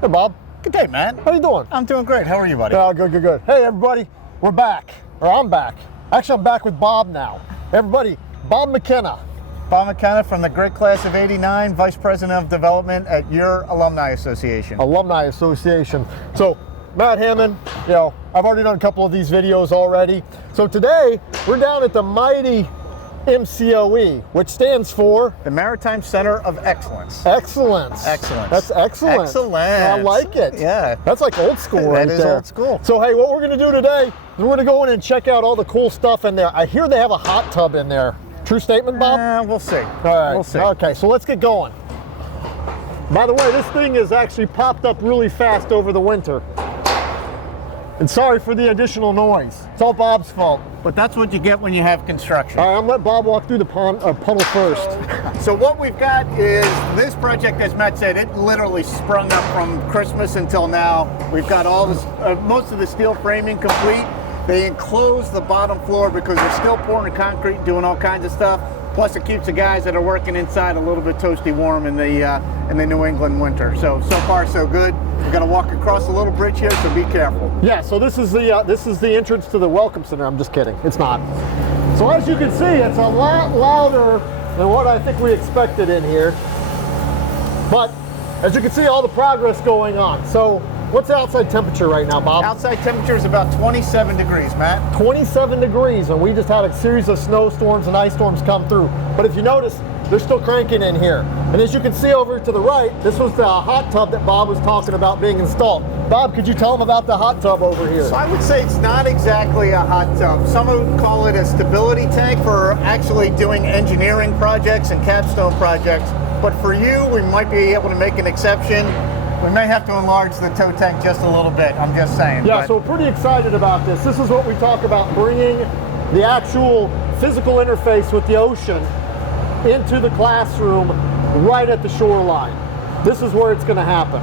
Hey, Bob. Good day, man. How you doing? I'm doing great. How are you, buddy? Good. Hey, everybody. We're back. Or I'm back. Actually, I'm back with Bob now. Everybody, Bob Mckenna. Bob Mckenna from the great class of '89, Vice President of Development at your Alumni Association. Alumni Association. So, Matt Hammond, you know, I've already done a couple of these videos already. So today, we're down at the mighty MCOE, which stands for? The Maritime Center of Excellence. Excellence. Excellence. That's excellent. Excellent. I like it. Yeah. That's like old school right there. That is old school. So hey, what we're gonna do today is we're gonna go in and check out all the cool stuff in there. I hear they have a hot tub in there. True statement, Bob? We'll see. All right. We'll see. Okay, so let's get going. By the way, this thing has actually popped up really fast over the winter. And sorry for the additional noise. It's all Bob's fault. But that's what you get when you have construction. All right, I'm gonna let Bob walk through the puddle first. So what we've got is this project, as Matt said, it literally sprung up from Christmas until now. We've got all this, most of the steel framing complete. They enclose the bottom floor because they're still pouring concrete, doing all kinds of stuff. Plus, it keeps the guys that are working inside a little bit toasty warm in the New England winter. So far so good. We're gonna walk across a little bridge here, so be careful. Yeah. So this is the entrance to the Welcome Center. I'm just kidding. It's not. So as you can see, it's a lot louder than what I think we expected in here. But as you can see, all the progress going on. So what's the outside temperature right now, Bob? Outside temperature is about 27 degrees, Matt. 27 degrees, and we just had a series of snowstorms and ice storms come through. But if you notice, they're still cranking in here. And as you can see over to the right, this was the hot tub that Bob was talking about being installed. Bob, could you tell them about the hot tub over here? So I would say it's not exactly a hot tub. Some would call it a stability tank for actually doing engineering projects and capstone projects. But for you, we might be able to make an exception. We may have to enlarge the tow tank just a little bit, I'm just saying. Yeah, so we're pretty excited about this. This is what we talk about, bringing the actual physical interface with the ocean into the classroom right at the shoreline. This is where it's going to happen.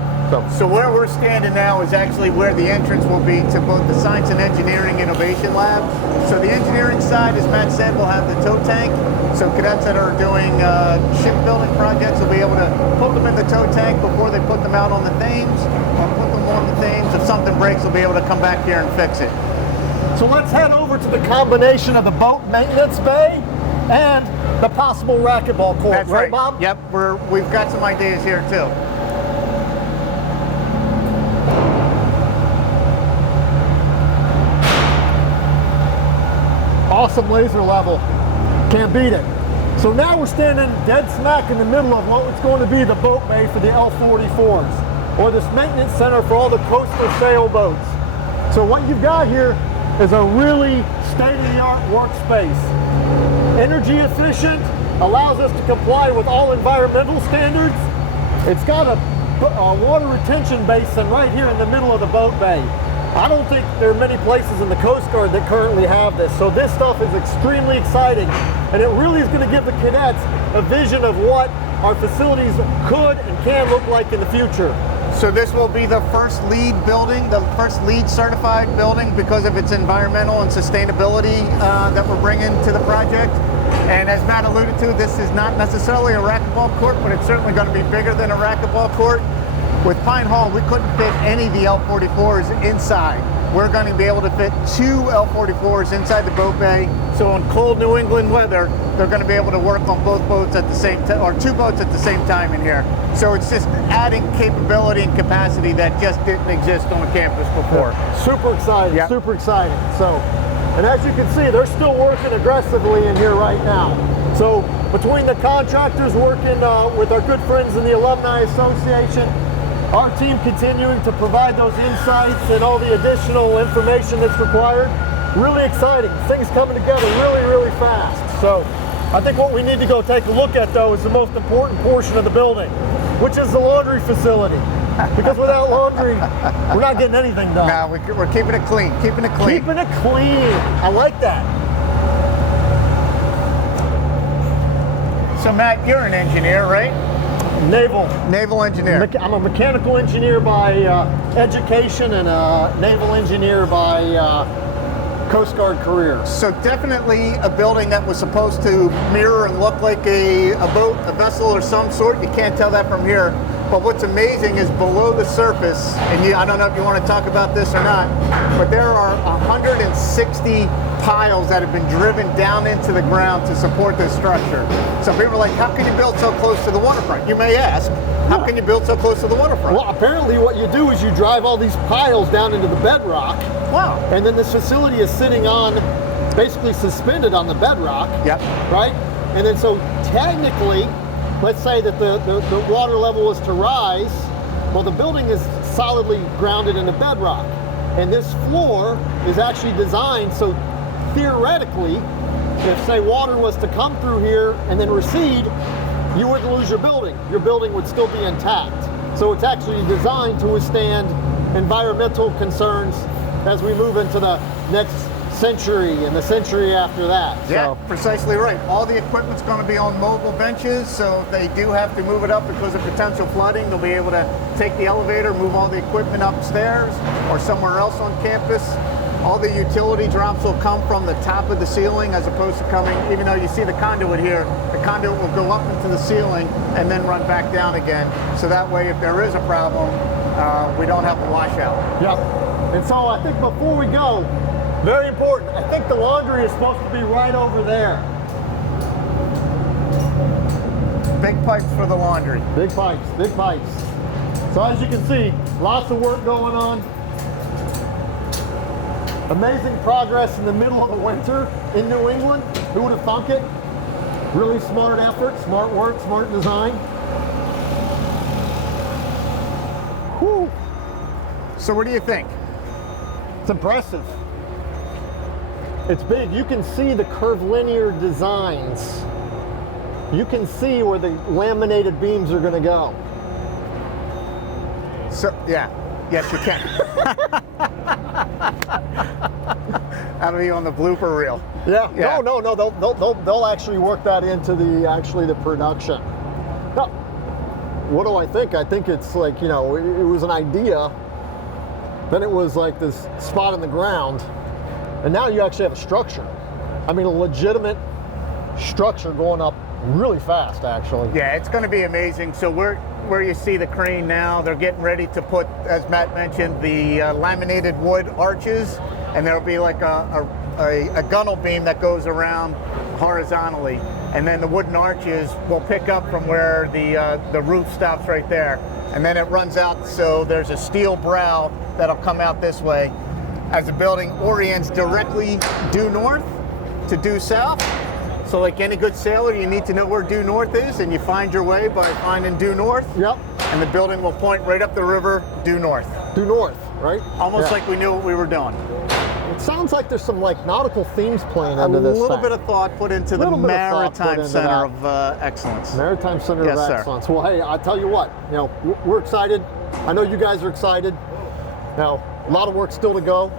So where we're standing now is actually where the entrance will be to both the Science and Engineering Innovation Lab. So the engineering side, as Matt said, will have the tow tank. So cadets that are doing shipbuilding projects will be able to put them in the tow tank before they put them out on the Thames, or put them on the Thames. If something breaks, they'll be able to come back here and fix it. So let's head over to the combination of the boat maintenance bay and the possible racquetball court. That's right, Bob? Yep, we've got some ideas here too. Awesome laser level. Can't beat it. So now we're standing dead smack in the middle of what's going to be the boat bay for the L-44s, or this maintenance center for all the coastal sailboats. So what you've got here is a really state-of-the-art workspace. Energy efficient, allows us to comply with all environmental standards. It's got a water retention basin right here in the middle of the boat bay. I don't think there are many places in the Coast Guard that currently have this. So this stuff is extremely exciting, and it really is going to give the cadets a vision of what our facilities could and can look like in the future. So this will be the first LEED building, the first LEED certified building because of its environmental and sustainability that we're bringing to the project. And as Matt alluded to, this is not necessarily a racquetball court, but it's certainly going to be bigger than a racquetball court. With Pine Hall, we couldn't fit any of the L-44s inside. We're going to be able to fit 2 L-44s inside the boat bay. So in cold New England weather, they're going to be able to work on both boats at the same time, or 2 boats at the same time in here. So it's just adding capability and capacity that just didn't exist on campus before. Super exciting, yep. Super exciting. So, and as you can see, they're still working aggressively in here right now. So between the contractors working with our good friends in the Alumni Association, our team continuing to provide those insights and all the additional information that's required. Really exciting. Things coming together really, really fast. So I think what we need to go take a look at, though, is the most important portion of the building, which is the laundry facility. Because without laundry, we're not getting anything done. No, we're keeping it clean, keeping it clean. Keeping it clean. I like that. So Matt, you're an engineer, right? Naval engineer. I'm a mechanical engineer by education and a naval engineer by Coast Guard career. So definitely a building that was supposed to mirror and look like a boat, a vessel of some sort. You can't tell that from here. But what's amazing is below the surface, and I don't know if you want to talk about this or not, but there are 160 piles that have been driven down into the ground to support this structure. So people are like, how can you build so close to the waterfront? You may ask, how can you build so close to the waterfront? Well, apparently what you do is you drive all these piles down into the bedrock. Wow. And then this facility is sitting on, basically suspended on the bedrock. Yep. Right? And then so technically, let's say that the water level was to rise, well, the building is solidly grounded in the bedrock. And this floor is actually designed so theoretically, if say water was to come through here and then recede, you wouldn't lose your building. Your building would still be intact. So it's actually designed to withstand environmental concerns as we move into the next century and the century after that. Yeah, So. precisely right. All the equipment's going to be on mobile benches, so if they do have to move it up because of potential flooding, they'll be able to take the elevator, move all the equipment upstairs or somewhere else on campus. All the utility drops will come from the top of the ceiling as opposed to coming, even though you see the conduit here, the conduit will go up into the ceiling and then run back down again. So that way, if there is a problem, we don't have a washout. Yep. And so I think before we go, very important, I think the laundry is supposed to be right over there. Big pipes for the laundry. Big pipes, big pipes. So as you can see, lots of work going on. Amazing progress in the middle of the winter in New England. Who would have thunk it? Really smart effort, smart work, smart design. Whew. So what do you think? It's impressive. It's big. You can see the curvilinear designs. You can see where the laminated beams are going to go. So yeah, yes you can. That'll be on the blooper reel. Yeah. Yeah. No. They'll actually work that into the production. Now, what do I think? I think it's like, you know, it was an idea. Then it was like this spot in the ground, and now you actually have a structure. I mean, a legitimate structure going up really fast, actually. Yeah, it's going to be amazing. So where you see the crane now, they're getting ready to put, as Matt mentioned, the laminated wood arches, and there'll be like a gunnel beam that goes around horizontally, and then the wooden arches will pick up from where the roof stops right there, and then it runs out. So there's a steel brow that'll come out this way as the building orients directly due north to due south. So like any good sailor, you need to know where due north is, and you find your way by finding due north. Yep. And the building will point right up the river due north. Due north, right? Almost like we knew what we were doing. It sounds like there's some like nautical themes playing into this. A little thing. bit of thought put into the Maritime Center of Excellence. Maritime Center Yes, of sir. Excellence. Well, hey, I tell you what, you know, we're excited. I know you guys are excited. Now, a lot of work still to go.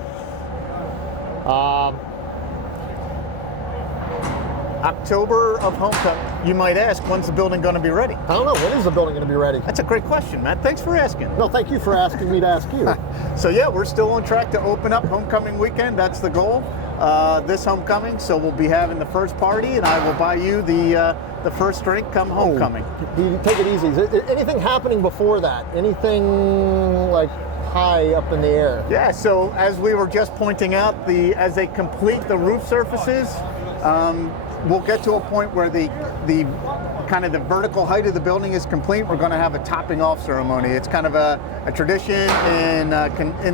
October of homecoming. You might ask, when's the building going to be ready? I don't know, when is the building going to be ready? That's a great question, Matt. Thanks for asking. No, thank you for asking me to ask you. So yeah, we're still on track to open up homecoming weekend. That's the goal. This homecoming, so we'll be having the first party, and I will buy you the first drink come homecoming. You take it easy. Is anything happening before that? Anything like high up in the air? Yeah, so as we were just pointing out, as they complete the roof surfaces, we'll get to a point where the kind of the vertical height of the building is complete. We're going to have a topping off ceremony. It's kind of a tradition in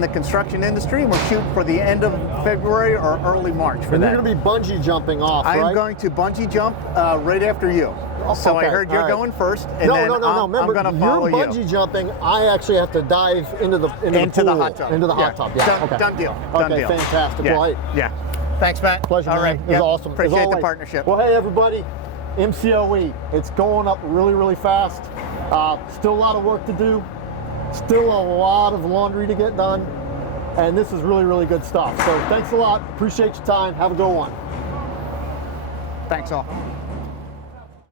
the construction industry, and we're shooting for the end of February or early March for And that. you're going to be bungee jumping off, I right? am going to bungee jump right after you. So Okay, I heard you're all right. going first, and No. then I'm Remember, going to follow you're you. bungee jumping. I actually have to dive into the pool, the hot tub. Into the hot tub. Yeah. Done, Okay. done deal. Done Okay. deal. Fantastic. Yeah. Well, hey, Yeah. Thanks, Matt. pleasure. All man. right. It was Yep. awesome. As Appreciate the always. partnership. Well, hey everybody, MCOE. It's going up really, really fast. Still a lot of work to do. Still a lot of laundry to get done. And this is really, really good stuff. So thanks a lot. Appreciate your time. Have a good one. Thanks all.